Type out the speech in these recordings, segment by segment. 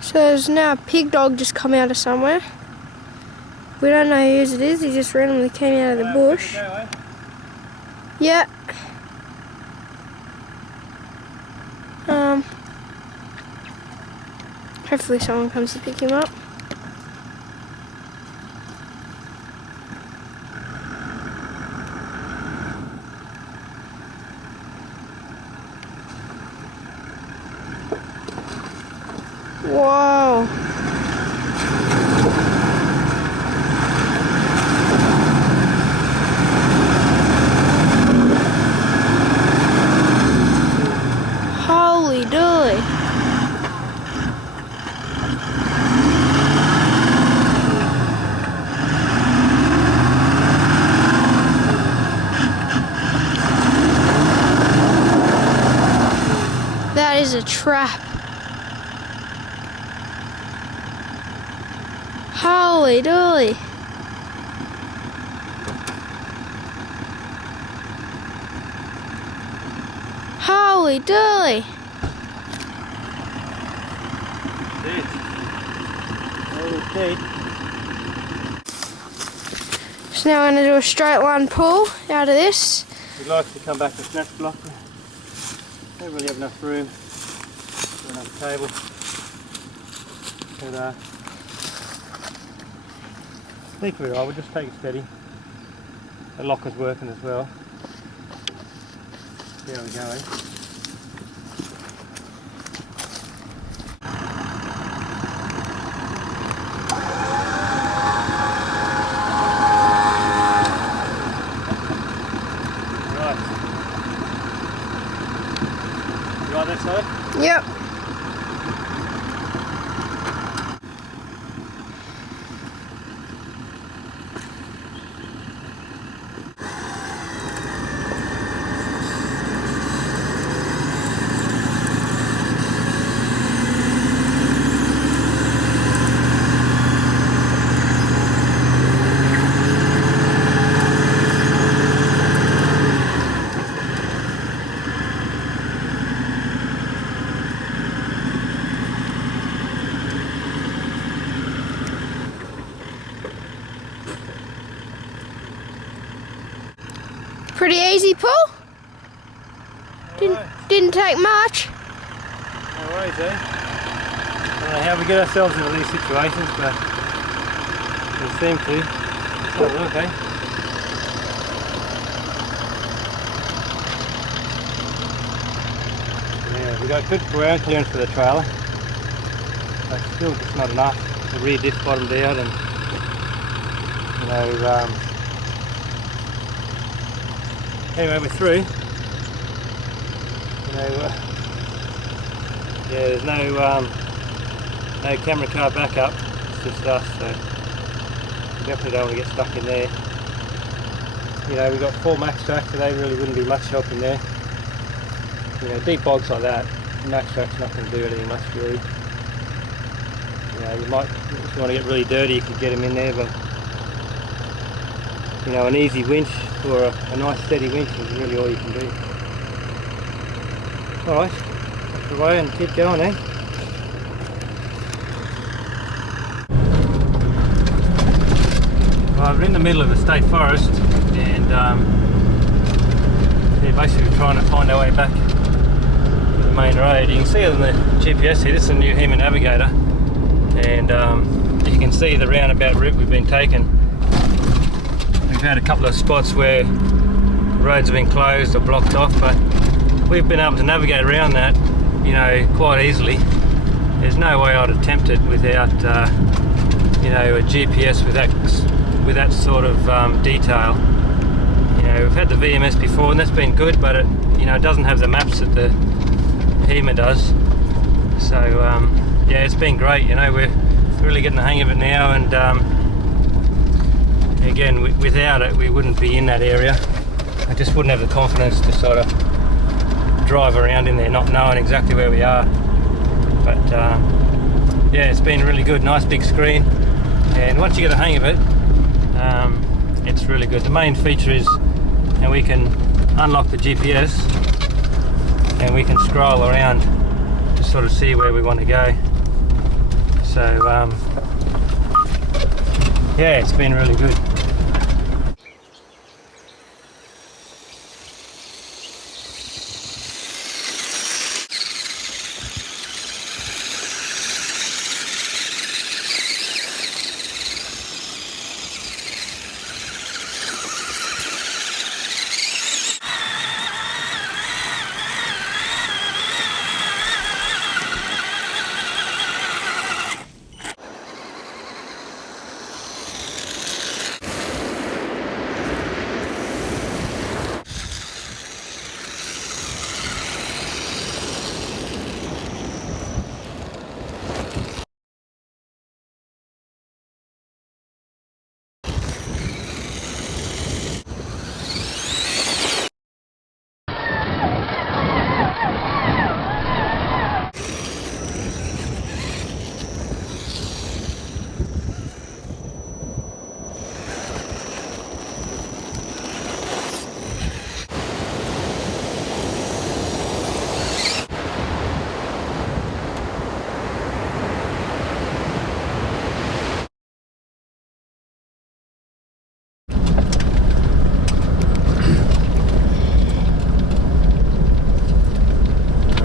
So there's now a pig dog just come out of somewhere. We don't know whose it is, he just randomly came out of the bush. Yeah. Hopefully someone comes to pick him up. Whoa. Holy dooly. That is a trap. Holy dooly. Holy dooly. So now we're going to do a straight line pull out of this. We'd like to come back to snatch block. Don't really have enough room for another table. But I think we're all right, we'll just take it steady. The locker's working as well. See how we go, eh? Right. You right that side? Yep. Pretty easy pull. Didn't take much. No worries, eh? I don't know how we get ourselves into these situations, but we seem to. It's all work, eh? Yeah, we got good ground clearance for the trailer, but still just not enough. The rear diff bottomed out, and anyway, we're through. Yeah, there's no camera car backup. It's just us, so we definitely don't want to get stuck in there. We've got 4 max tracks, so they really wouldn't be much help in there. Deep bogs like that, max track's not going to do anything much really. You might, if you want to get really dirty, you could get them in there, but an easy winch or a nice steady winch is really all you can do. Alright, up the way and keep going, eh? Well, we're in the middle of the state forest, and yeah, basically trying to find our way back to the main road. You can see it on the GPS here, this is a new HEMA Navigator, and you can see the roundabout route we've been taking. We've had a couple of spots where roads have been closed or blocked off, but we've been able to navigate around that, quite easily. There's no way I'd attempt it without, a GPS with that sort of detail. We've had the VMS before, and that's been good, but it doesn't have the maps that the HEMA does. So yeah, it's been great. We're really getting the hang of it now, and again, without it, we wouldn't be in that area. I just wouldn't have the confidence to sort of drive around in there not knowing exactly where we are. But yeah, it's been really good. Nice big screen, and once you get the hang of it, it's really good. The main feature is, and we can unlock the GPS and we can scroll around to sort of see where we want to go. So yeah, it's been really good.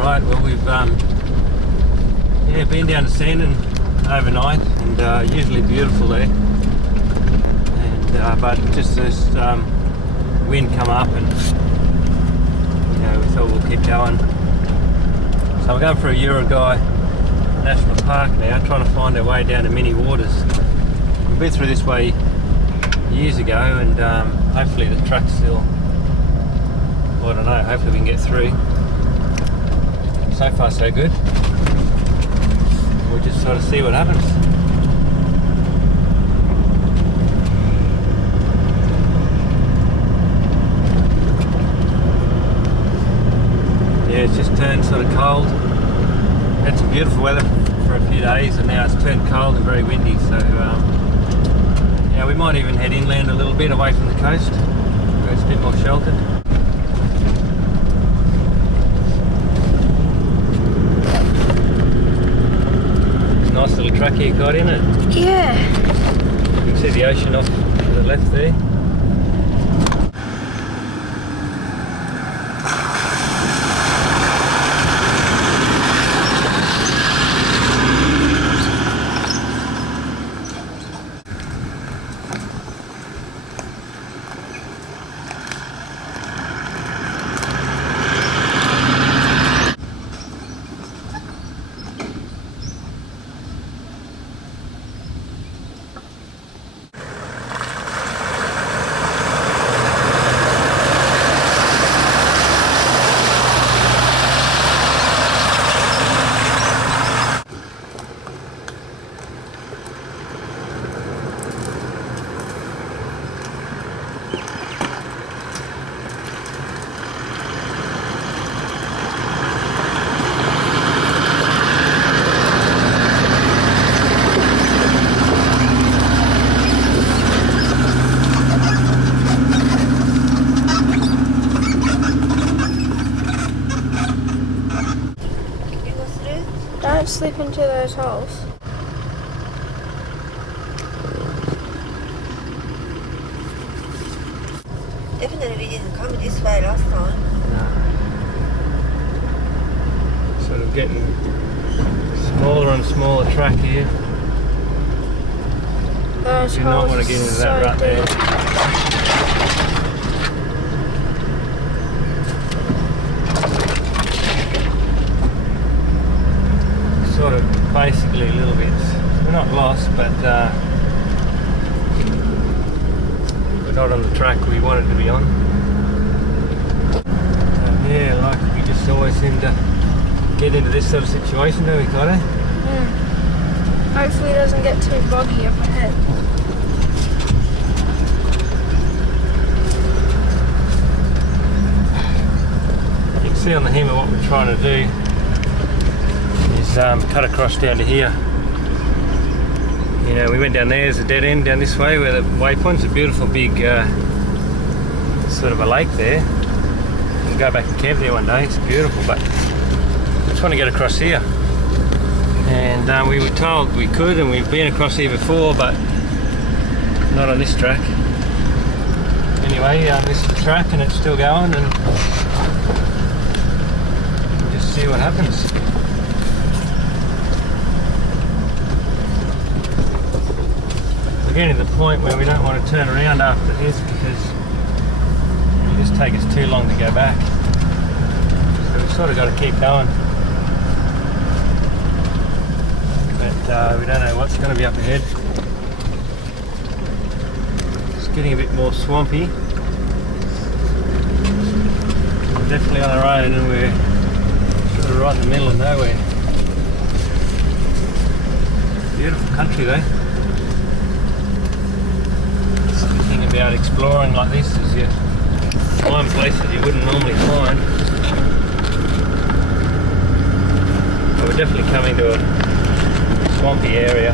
Right, well we've yeah, been down to Sandon overnight, and usually beautiful there, and but just this wind come up, and you know, we thought we'll keep going. So we're going for a Uruguay National Park now, trying to find our way down to Mini Waters. We've been through this way years ago, and hopefully the truck's still, well, I don't know, hopefully we can get through. So far so good. We'll just sort of see what happens. Yeah, it's just turned sort of cold. Had some beautiful weather for a few days, and now it's turned cold and very windy, so yeah, we might even head inland a little bit away from the coast where it's a bit more sheltered. Nice little track here, got in it. Yeah. You can see the ocean off to the left there. Don't slip into those holes. Definitely we didn't come this way last time. No. Sort of getting smaller and smaller track here. Those Do not holes want to get into are that so rut there. Sort of basically a little bit, we're not lost, but we're not on the track we wanted to be on. Yeah, like we just always seem to get into this sort of situation, don't we, Cotty? Hopefully it doesn't get too boggy up ahead. You can see on the hammer what we're trying to do is cut across down to here. You know, we went down there, there's a dead end down this way where the waypoint's a beautiful big sort of a lake there. We'll go back and camp there one day, it's beautiful, but I just want to get across here. And we were told we could, and we've been across here before, but not on this track. Anyway, this is the track and it's still going, and we'll just see what happens. We're getting to the point where we don't want to turn around after this because it'll just take us too long to go back. So we've sort of got to keep going. But we don't know what's going to be up ahead. It's getting a bit more swampy. We're definitely on our own, and we're sort of right in the middle of nowhere. Beautiful country though. The thing about exploring like this is you find places you wouldn't normally find. But we're definitely coming to a swampy area.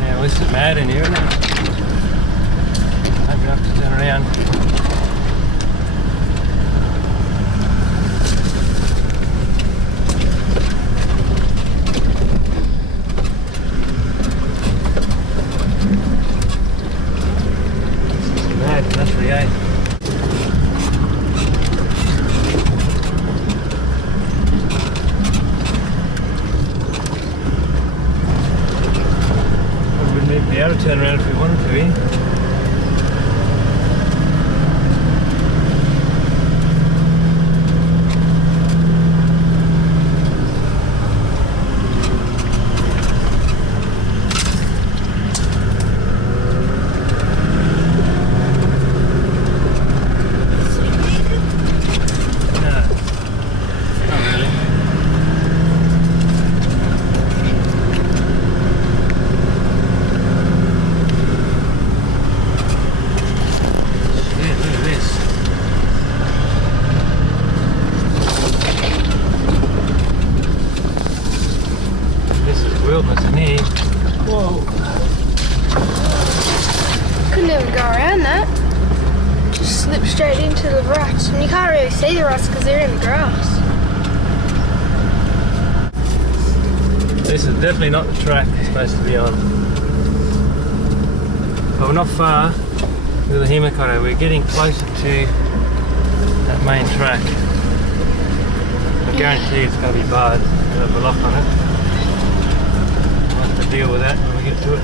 Now this is mad in here, isn't it? I hope you don't have to turn around. This is mad country, eh? We'd be able to turn around if we wanted to, eh? Wilderness in here. Whoa. Couldn't even go around that. Just slip straight into the ruts. And you can't really see the ruts because they're in the grass. This is definitely not the track we're supposed to be on. But we're not far with the Himakoro. We're getting closer to that main track. I guarantee it's going to be barred. We'll have a lock on it. To deal with that when we get to it.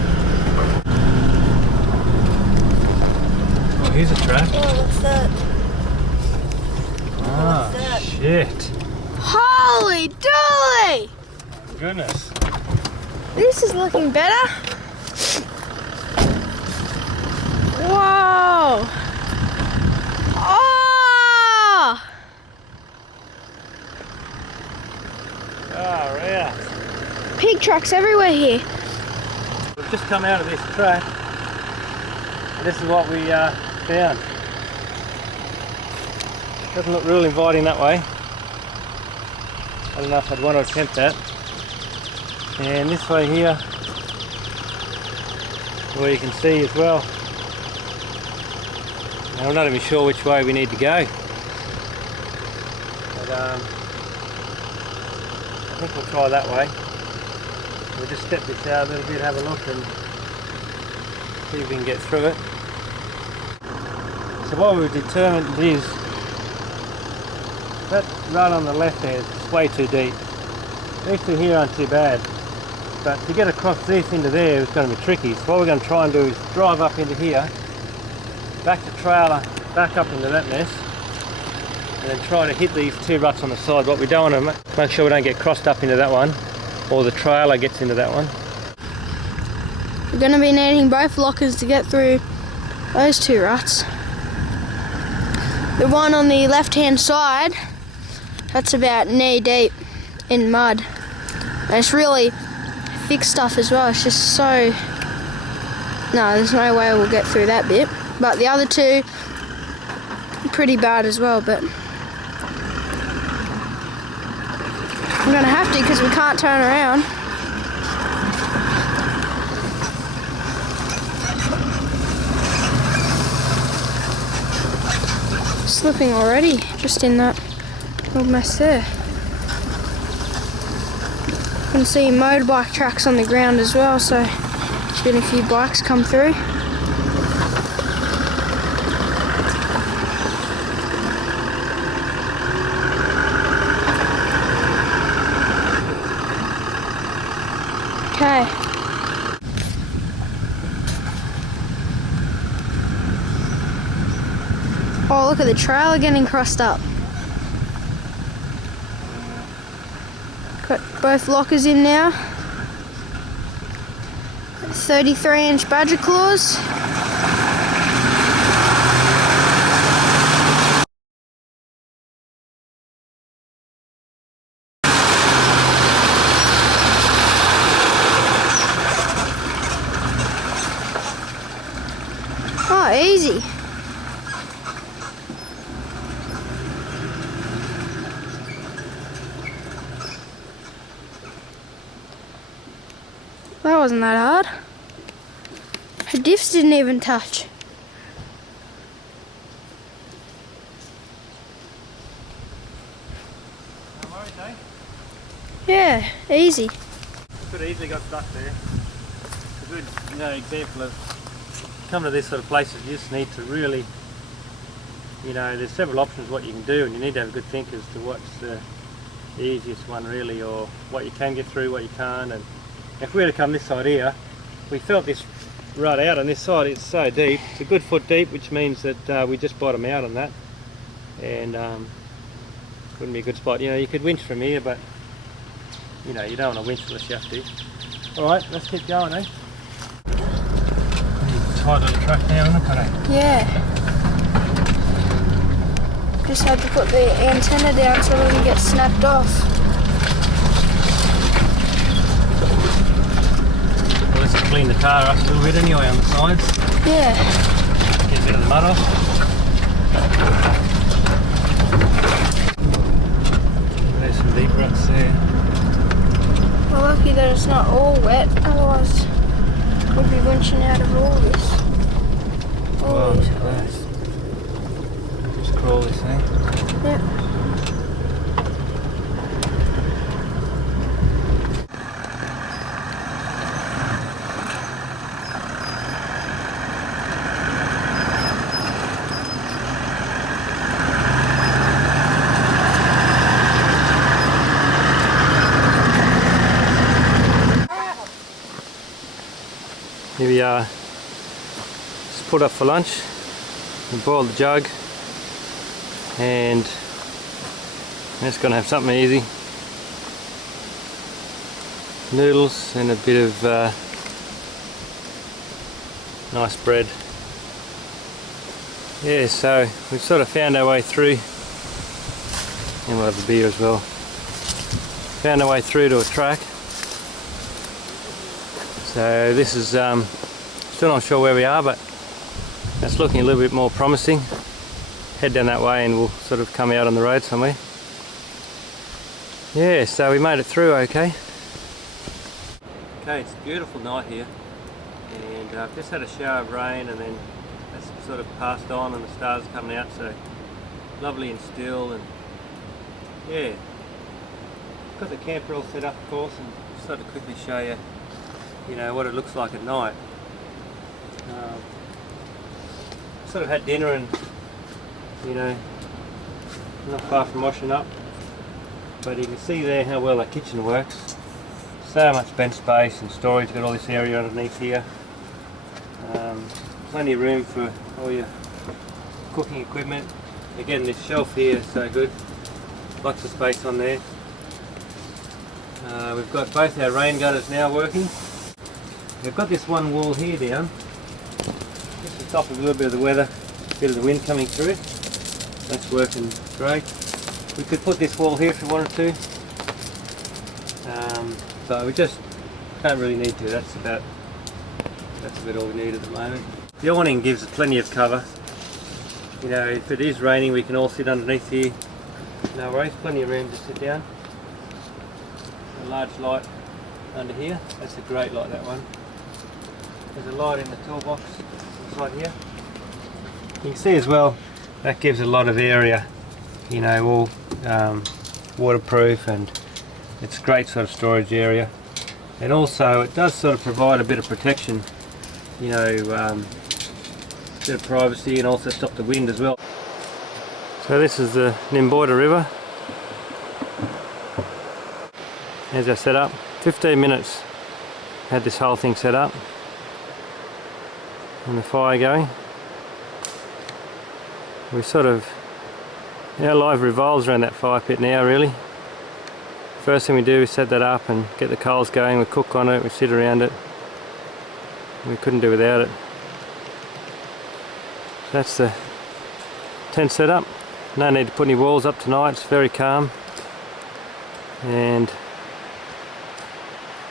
Oh, here's a trap. Oh, what's that? Ah, what's that? shit. Holy dooly! Goodness. This is looking better. Whoa! Oh! Oh, yeah. Pig tracks everywhere here. We've just come out of this track. And this is what we found. Doesn't look real inviting that way. I don't know if I'd want to attempt that. And this way here, where you can see as well. Now, we're not even sure which way we need to go. But I think we'll try that way. We'll just step this out a little bit, have a look and see if we can get through it. So what we've determined is that right on the left there is way too deep. These two here aren't too bad, but to get across this into there is going to be tricky. So what we're going to try and do is drive up into here, back the trailer, back up into that mess, and then try to hit these two ruts on the side. What we don't want to make sure we don't get crossed up into that one, or the trailer gets into that one. We're going to be needing both lockers to get through those two ruts. The one on the left hand side, that's about knee deep in mud. And it's really thick stuff as well. It's just so... No, there's no way we'll get through that bit. But the other two, pretty bad as well, but we're going to have to because we can't turn around. Slipping already, just in that little mess there. can see motorbike tracks on the ground as well, so there's been a few bikes come through. Okay. Oh, look at the trailer getting crossed up. Got both lockers in now. 33-inch badger claws. Oh, easy. That wasn't that hard. Her diffs didn't even touch. No worries, eh? Yeah, easy. Could have easily got stuck there. It's a good example of come to this sort of places, you just need to really, there's several options what you can do, and you need to have a good think as to what's the easiest one really, or what you can get through, what you can't. And if we were to come this side here, we felt this right out on this side. It's so deep, it's a good foot deep, which means that we just bottom out on that, and wouldn't be a good spot. You could winch from here, but you don't want to winch unless you have to. Alright, let's keep going, eh? Tight little truck now, look at it. Yeah. Just had to put the antenna down so it doesn't get snapped off. Well, let's clean the car up a little bit anyway on the sides. Yeah. Get a bit of the mud off. There's some deep ruts there. We're lucky that it's not all wet, otherwise we'd be winching out of all this. Wow, look at that. Just crawl this thing. Yep. Here we are, just put up for lunch. We boiled the jug, and I'm just going to have something easy. Noodles and a bit of nice bread. Yeah, so we've sort of found our way through, and we'll have a beer as well. Found our way through to a track. So this is still not sure where we are, but that's looking a little bit more promising. Head down that way and we'll sort of come out on the road somewhere. Yeah, so we made it through okay. Okay, it's a beautiful night here, and I've just had a shower of rain, and then that's sort of passed on and the stars are coming out, so lovely and still. And yeah, got the camper all set up of course, and just thought to quickly show you what it looks like at night. Sort of had dinner and not far from washing up, but you can see there how well that kitchen works. So much bench space and storage, got all this area underneath here. Plenty of room for all your cooking equipment. Again, this shelf here is so good, lots of space on there. We've got both our rain gutters now working. We've got this one wall here down, just to stop a little bit of the weather, a bit of the wind coming through. That's working great. We could put this wall here if we wanted to, but we just don't really need to. That's about all we need at the moment. The awning gives us plenty of cover. If it is raining, we can all sit underneath here. No worries, plenty of room to sit down. A large light under here. That's a great light, that one. There's a light in the toolbox inside here. You can see as well, that gives a lot of area, all waterproof, and It's a great sort of storage area, and also it does sort of provide a bit of protection, you know, bit of privacy, and also stop the wind as well. So this is the Nimboida River. As I set up, 15 minutes had this whole thing set up and the fire going. We sort of, our life revolves around that fire pit now really. First thing we do is set that up and get the coals going, we cook on it, we sit around it. We couldn't do without it. That's the tent set up. No need to put any walls up tonight, it's very calm. And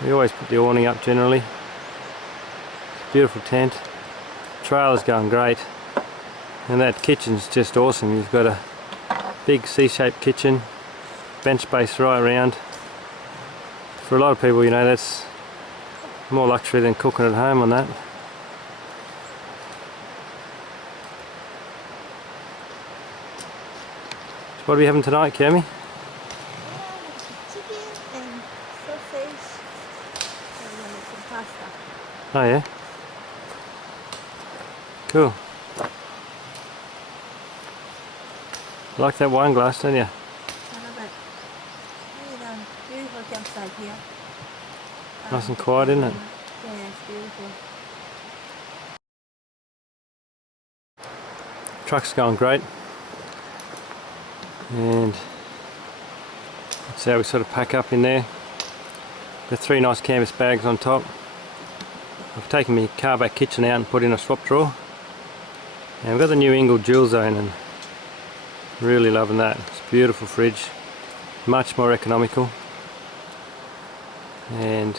we always put the awning up generally. Beautiful tent. Trailer's going great. And that kitchen's just awesome. You've got a big C-shaped kitchen, bench space right around. For a lot of people, you know, that's more luxury than cooking at home on that. So what are we having tonight, Cammy? Chicken and sausage and some pasta. Oh yeah? Cool. Like that wine glass, don't you? Beautiful campsite here. Nice and quiet, isn't it? Yeah, it's beautiful. Truck's going great. And that's how we sort of pack up in there. Got 3 nice canvas bags on top. I've taken my car back kitchen out and put in a swap drawer. And we've got the new Ingle Dual Zone and really loving that. It's a beautiful fridge, much more economical. And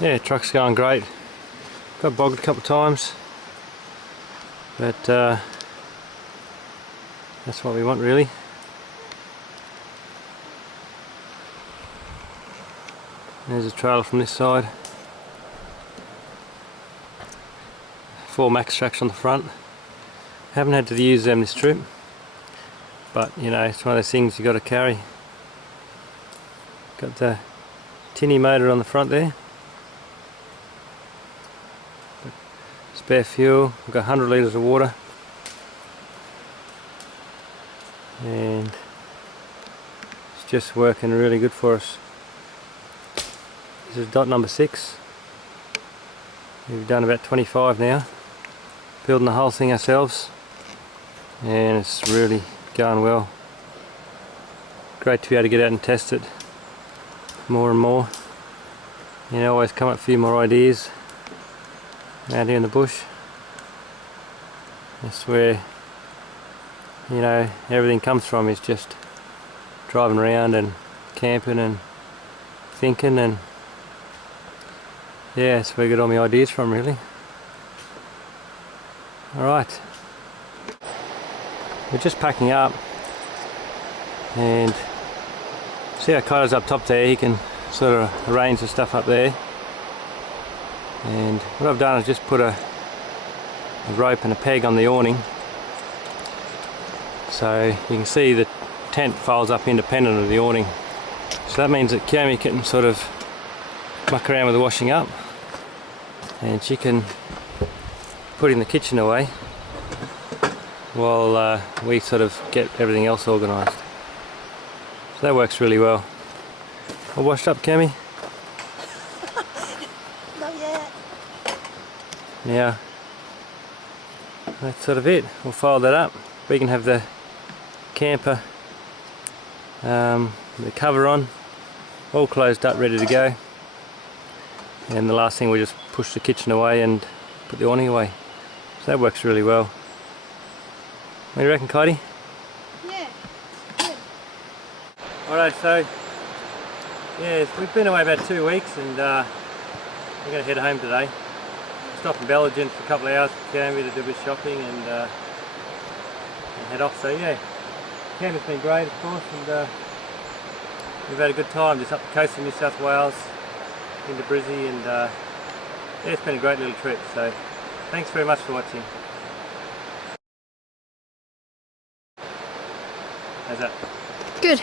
yeah, truck's going great. Got bogged a couple of times, but that's what we want really. There's a trailer from this side. 4 max tracks on the front. Haven't had to use them this trip, but you know, it's one of those things you got to carry. Got the tinny motor on the front there. Spare fuel. We've got 100 litres of water, and it's just working really good for us. This is dot number 6. We've done about 25 now, building the whole thing ourselves, and it's really going well. Great to be able to get out and test it more and more. You know, always come up with a few more ideas out here in the bush. That's where, you know, everything comes from, is just driving around and camping and thinking, and yeah, that's where I get all my ideas from really. Alright, we're just packing up, and see our cotter's up top there. He can sort of arrange the stuff up there, and what I've done is just put a rope and a peg on the awning, so you can see the tent folds up independent of the awning. So that means that Cammy can sort of muck around with the washing up, and she can put in the kitchen away while we sort of get everything else organised. So that works really well. All washed up, Cammy? Not yet. Yeah. That's sort of it. We'll fold that up. We can have the camper, the cover on, all closed up, ready to go. And the last thing, we just push the kitchen away and put the awning away. So that works really well. What do you reckon, Cody? Yeah. Good. Alright, so yeah, we've been away about 2 weeks, and we're going to head home today. Stop in Belgium for a couple of hours for Cammy to do a bit of shopping, and head off. So yeah, camping's been great, of course, and we've had a good time just up the coast of New South Wales into Brizzy, and yeah, it's been a great little trip. So thanks very much for watching. How's that? Good.